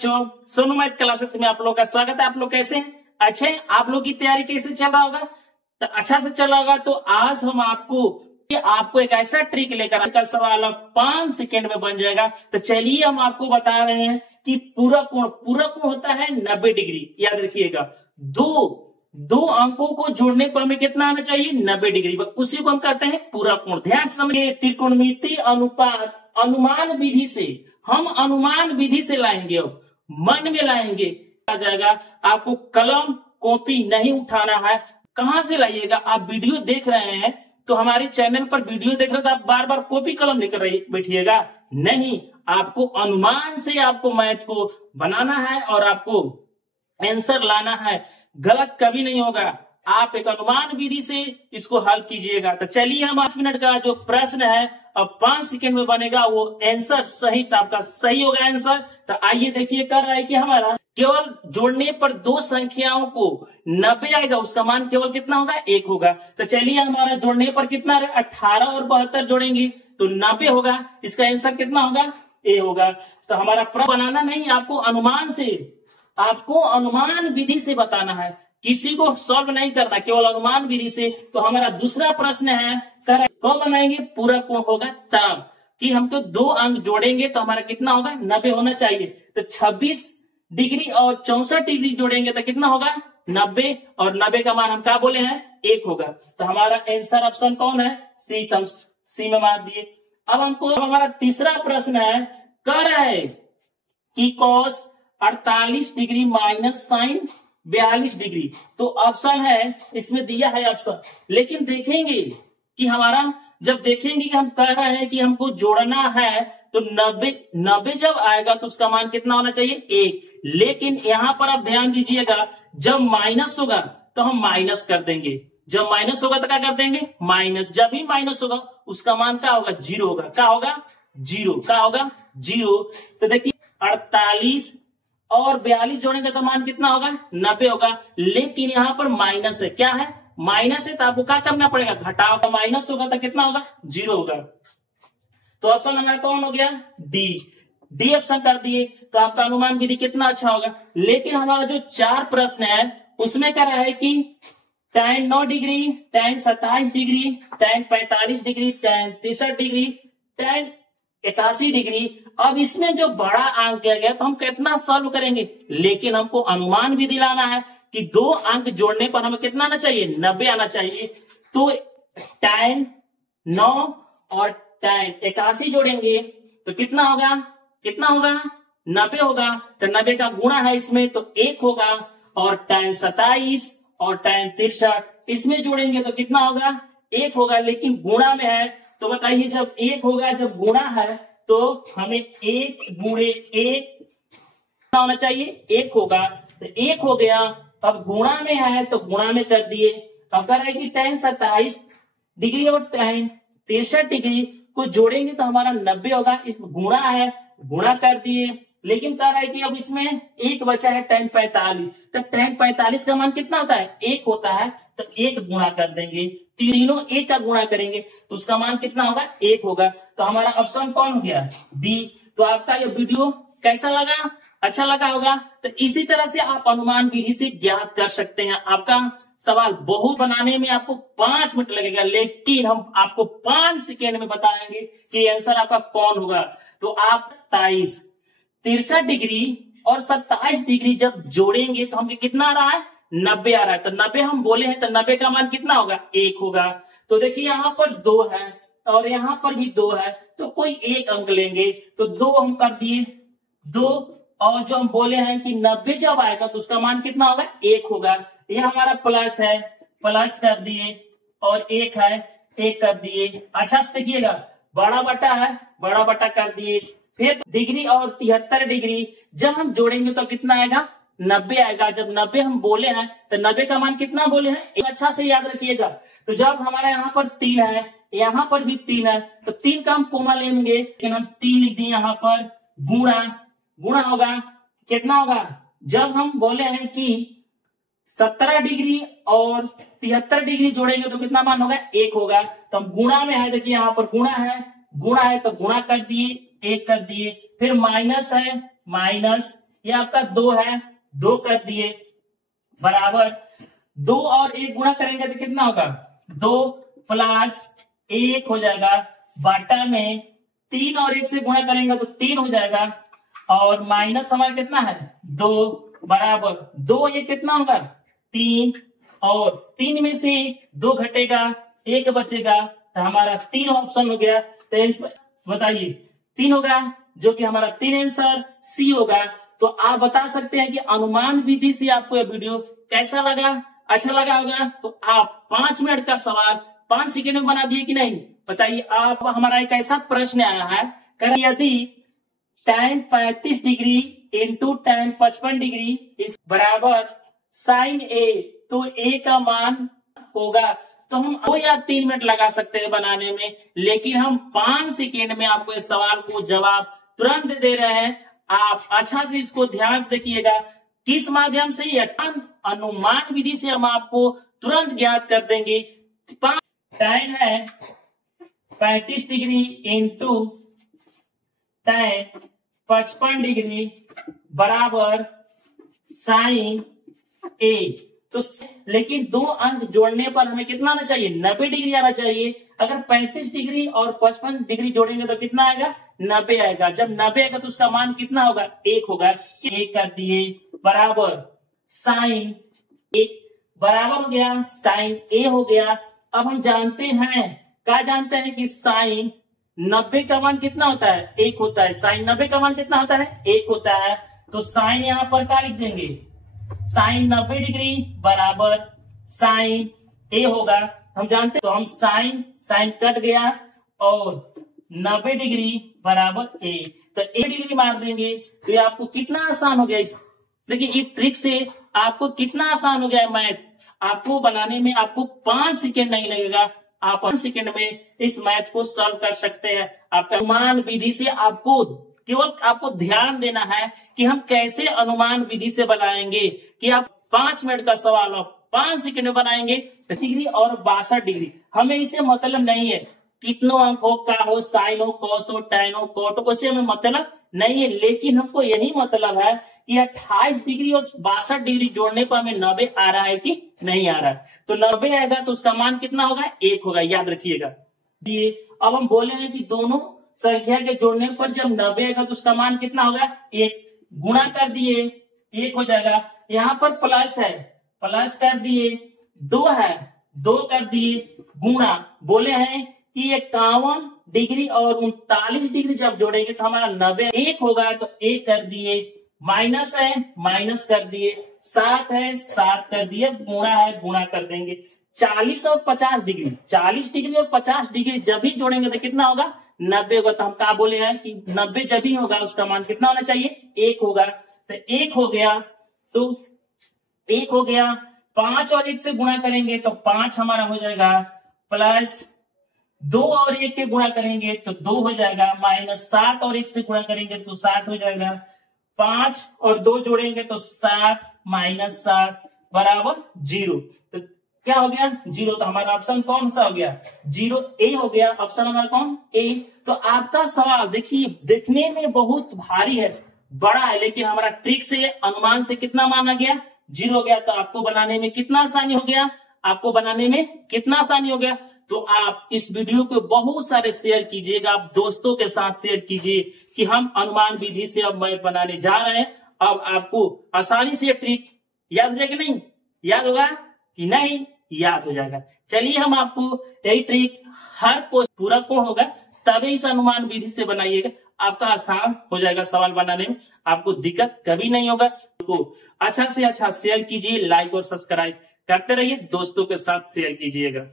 बच्चों, Sonu math classes में आप लोग का स्वागत है। आप लोग कैसे हैं? अच्छे हैं? आप लोग की तैयारी कैसे चल रहा होगा? तो अच्छा से चल रहा होगा। तो आज हम आपको एक ऐसा ट्रिक लेकर का सवाल 5 सेकेंड में बन जाएगा। तो चलिए हम आपको बता रहे हैं कि पूरक कोण होता है 90 डिग्री। याद रखिएगा, दो अंकों को जोड़ने पर हमें कितना आना चाहिए? 90 डिग्री। उसी को हम कहते हैं पूरक कोण। ध्यान से समझिए, त्रिकोणमितीय अनुपात अनुमान विधि से हम अनुमान विधि से लाएंगे, अब मन में लाएंगे आ जाएगा। आपको कलम कॉपी नहीं उठाना है। कहां से लाइएगा? आप वीडियो देख रहे हैं तो हमारे चैनल पर वीडियो देख रहे तो आप बार बार कॉपी कलम लेकर बैठिएगा नहीं। आपको अनुमान से आपको मैथ को बनाना है और आपको आंसर लाना है। गलत कभी नहीं होगा। आप एक अनुमान विधि से इसको हल कीजिएगा। तो चलिए, हम 5 मिनट का जो प्रश्न है अब 5 सेकेंड में बनेगा, वो आंसर सही, तो आपका सही होगा आंसर। तो आइए देखिए, कर रहा है कि हमारा केवल जोड़ने पर दो संख्याओं को 90 आएगा, उसका मान केवल कितना होगा? 1 होगा। तो चलिए, हमारा जोड़ने पर कितना है? 18 और 72 जोड़ेंगे तो 90 होगा। इसका आंसर कितना होगा? ए होगा। तो हमारा प्रश्न बनाना नहीं, आपको अनुमान विधि से बताना है, किसी को सॉल्व नहीं करना, केवल अनुमान विधि से। तो हमारा दूसरा प्रश्न है, कब बनाएंगे? पूरक कोण होगा तब कि हमको दो अंक जोड़ेंगे तो हमारा कितना होगा? 90 होना चाहिए। तो 26 डिग्री और 64 डिग्री जोड़ेंगे तो कितना होगा? 90। और 90 का मान हम क्या बोले हैं? 1 होगा। तो हमारा आंसर ऑप्शन कौन है? सी। तो हम सी में मार दिए। अब हमारा तीसरा प्रश्न है, कह रहा है कि cos 48 degree minus sine 42 degree. तो ऑप्शन है, इसमें दिया है ऑप्शन, लेकिन देखेंगे कि हमारा जब देखेंगे कि हम कह रहे हैं कि हमको जोड़ना है तो 90 जब आएगा तो उसका मान कितना होना चाहिए? 1। लेकिन यहां पर आप ध्यान दीजिएगा, जब माइनस होगा तो हम माइनस कर देंगे। जब माइनस होगा तो क्या कर देंगे? माइनस। जब ही माइनस होगा उसका मान क्या होगा? 0 होगा। क्या होगा? 0। क्या होगा? 0। तो देखिए, 48 और 42 जोड़ेंगे तो मान कितना होगा? 90 होगा। लेकिन यहाँ पर माइनस है। क्या है? माइनस है, तो आपको क्या करना पड़ेगा? घटाओ। तो माइनस होगा तो कितना होगा? 0 होगा। तो ऑप्शन हमारा कौन हो गया? डी ऑप्शन कर दिए। तो आपका अनुमान विधि कितना अच्छा होगा। लेकिन हमारा जो 4 प्रश्न है उसमें क्या रहा है कि tan 9 degree, tan 27 degree, tan 45 degree, tan 63 degree, tan 81 degree. अब इसमें जो बड़ा अंक किया गया तो हम कितना सॉल्व करेंगे? लेकिन हमको अनुमान विधि लाना है कि दो अंक जोड़ने पर हमें कितना आना चाहिए? 90 आना चाहिए। तो tan 9 और tan 81 जोड़ेंगे तो कितना होगा? 90 होगा। तो 90 का गुणा है इसमें तो 1 होगा। और tan 27 और tan 63 इसमें जोड़ेंगे तो कितना होगा? 1 होगा। लेकिन गुणा में है तो बताइए, जब 1 होगा, जब गुणा है तो हमें 1 गुणे 1 कितना होना चाहिए? 1 होगा। तो 1 हो गया। अब गुणा में है तो गुणा में कर दिए। अब कह रहे हैं कि tan 27 डिग्री और tan 63 डिग्री को जोड़ेंगे तो हमारा 90 होगा। इस गुणा है, गुणा कर दिए। लेकिन कह रहा है कि अब इसमें 1 बचा है, tan 45। तो tan 45 का मान कितना होता है? 1 होता है। तो 1 गुणा कर देंगे, तीनों 1 का गुणा करेंगे तो उसका मान कितना होगा? 1 होगा। तो हमारा ऑप्शन कौन हो गया? बी। तो आपका ये वीडियो कैसा लगा? अच्छा लगा होगा। तो इसी तरह से आप अनुमान विधि से ज्ञात कर सकते हैं। आपका सवाल बहुत बनाने में आपको 5 मिनट लगेगा, लेकिन हम आपको 5 सेकेंड में बताएंगे कि आंसर आपका कौन होगा। तो आप 63 डिग्री और 27 डिग्री जब जोड़ेंगे तो हमें कितना आ रहा है? 90 आ रहा है। तो 90 हम बोले हैं तो 90 का मान कितना होगा? 1 होगा। तो देखिए, यहाँ पर 2 है और यहाँ पर भी 2 है, तो कोई एक अंक लेंगे। तो 2 हम कर दिए, 2। और जो हम बोले हैं कि 90 जब आएगा तो उसका मान कितना होगा? 1 होगा। यह हमारा प्लस है, प्लस कर दिए। और 1 है, 1 कर दिए। अच्छा से देखिएगा, बड़ा बटा है, बड़ा बटा कर दिए। फिर डिग्री और 73 डिग्री जब हम जोड़ेंगे तो कितना आएगा? 90 आएगा। जब 90 हम बोले हैं तो 90 का मान कितना बोले हैं? अच्छा से याद रखिएगा। तो जब हमारा यहाँ पर 3 है, यहाँ पर भी 3 है, तो 3 का हम कोमा लेंगे, लेकिन हम 3 लिख दिए। यहाँ पर गुणा होगा। कितना होगा? जब हम बोले हैं कि 17 डिग्री और 73 डिग्री जोड़ेंगे तो कितना मान होगा? 1 होगा। तो हम गुणा में है, देखिए यहाँ पर गुणा है तो गुणा कर दिए, 1 कर दिए। फिर माइनस है, माइनस ये आपका 2 है, 2 कर दिए बराबर 2 और 1 गुणा करेंगे तो कितना होगा 2 प्लस 1 हो जाएगा बाटा में 3 और 1 से गुणा करेंगे तो 3 हो जाएगा और माइनस हमारा कितना है 2 बराबर 2 ये कितना होगा 3 और 3 में से 2 घटेगा 1 बचेगा तो हमारा 3 ऑप्शन हो गया। तो इसमें बताइए 3 होगा जो कि हमारा 3 आंसर सी होगा। तो आप बता सकते हैं कि अनुमान विधि से आपको यह वीडियो कैसा लगा, अच्छा लगा होगा। तो आप 5 मिनट का सवाल 5 सेकंड में बना दिए कि नहीं बताइए। आप हमारा एक ऐसा प्रश्न आया है यदि tan 35 degree into tan 55 degree इस बराबर sin A तो A का मान होगा। तो हम 2 या 3 मिनट लगा सकते हैं बनाने में, लेकिन हम 5 सेकेंड में आपको इस सवाल को जवाब तुरंत दे रहे हैं। आप अच्छा से इसको ध्यान से देखिएगा किस माध्यम से या अनुमान विधि से हम आपको तुरंत ज्ञात कर देंगे। tan है 35 डिग्री इंटू tan 55 डिग्री बराबर sin A। तो लेकिन 2 अंक जोड़ने पर हमें कितना आना चाहिए 90 डिग्री आना चाहिए। अगर 35 डिग्री और 55 डिग्री जोड़ेंगे तो कितना आएगा 90 आएगा। जब 90 आएगा तो उसका मान कितना होगा 1 होगा। 1 कर दिए बराबर sin A बराबर हो गया sin A हो गया। अब हम जानते हैं क्या जानते हैं कि sin 90 का मान कितना होता है 1 होता है। sin 90 का मान कितना होता है 1 होता है। तो sin यहां पर क्या लिख देंगे sin 90 डिग्री बराबर sin A होगा। हम जानते हैं तो हम sin कट गया और 90 डिग्री बराबर A तो 1 डिग्री मार देंगे। तो ये आपको कितना आसान हो गया। इस देखिए इस ट्रिक से आपको कितना आसान हो गया है मैथ। आपको बनाने में आपको 5 सेकेंड नहीं लगेगा। आप 5 सेकेंड में इस मैथ को सॉल्व कर सकते हैं। आपका अनुमान विधि से आपको केवल आपको ध्यान देना है कि हम कैसे अनुमान विधि से बनाएंगे कि आप 5 मिनट का सवाल आप 5 सेकंड में बनाएंगे। डिग्री और 62 डिग्री हमें इसे मतलब नहीं है कितनों अंक हो, का हो, साइन हो, कॉस हो, टैन हो, कॉट हो, उसे हमें मतलब नहीं है। लेकिन हमको यही मतलब है कि 28 डिग्री और 62 डिग्री जोड़ने पर हमें 90 आ रहा है कि नहीं आ रहा है। तो 90 आएगा तो उसका मान कितना होगा 1 होगा, याद रखिएगा। ये अब हम बोले हैं कि दोनों संख्या के जोड़ने पर जब 90 आएगा तो उसका मान कितना होगा 1। गुणा कर दिए 1 हो जाएगा। यहाँ पर प्लस है, प्लस कर दिए 2 है, 2 कर दिए गुणा। बोले हैं कि 51 डिग्री और 39 डिग्री जब जोड़ेंगे तो हमारा 90 1 होगा। तो 1 कर दिए, माइनस है माइनस कर दिए, 7 है 7 कर दिए, गुणा है गुणा कर देंगे। 40 और 50 डिग्री, 40 डिग्री और 50 डिग्री जब भी जोड़ेंगे तो कितना होगा 90 होगा। तो हम क्या बोले हैं कि 90 जब भी होगा उसका मान कितना होना चाहिए 1 होगा। तो 1 हो गया, तो 1 हो गया। 5 और 1 से गुणा करेंगे तो 5 हमारा हो जाएगा, प्लस 2 और 1 के गुणा करेंगे तो 2 हो जाएगा, माइनस 7 और 1 से गुणा करेंगे तो 7 हो जाएगा। 5 और 2 जोड़ेंगे तो 7 माइनस 7 बराबर 0। तो क्या हो गया 0। तो हमारा ऑप्शन कौन सा हो गया 0 ए हो गया। ऑप्शन हमारा कौन ए। तो आपका सवाल देखिए देखने में बहुत भारी है, बड़ा है, लेकिन हमारा ट्रिक से अनुमान से कितना माना गया 0 हो गया। तो आपको बनाने में कितना आसानी हो गया, आपको बनाने में कितना आसानी हो गया। तो आप इस वीडियो को बहुत सारे शेयर कीजिएगा, आप दोस्तों के साथ शेयर कीजिए कि हम अनुमान विधि से अब मैथ बनाने जा रहे हैं। अब आपको आसानी से ट्रिक याद हो जाएगा, नहीं याद होगा कि नहीं याद हो जाएगा। चलिए हम आपको यही ट्रिक हर पूरा कोण होगा तभी इस अनुमान विधि से बनाइएगा, आपका आसान हो जाएगा सवाल बनाने में, आपको दिक्कत कभी नहीं होगा। तो अच्छा से अच्छा शेयर कीजिए, लाइक और सब्सक्राइब करते रहिए, दोस्तों के साथ शेयर कीजिएगा।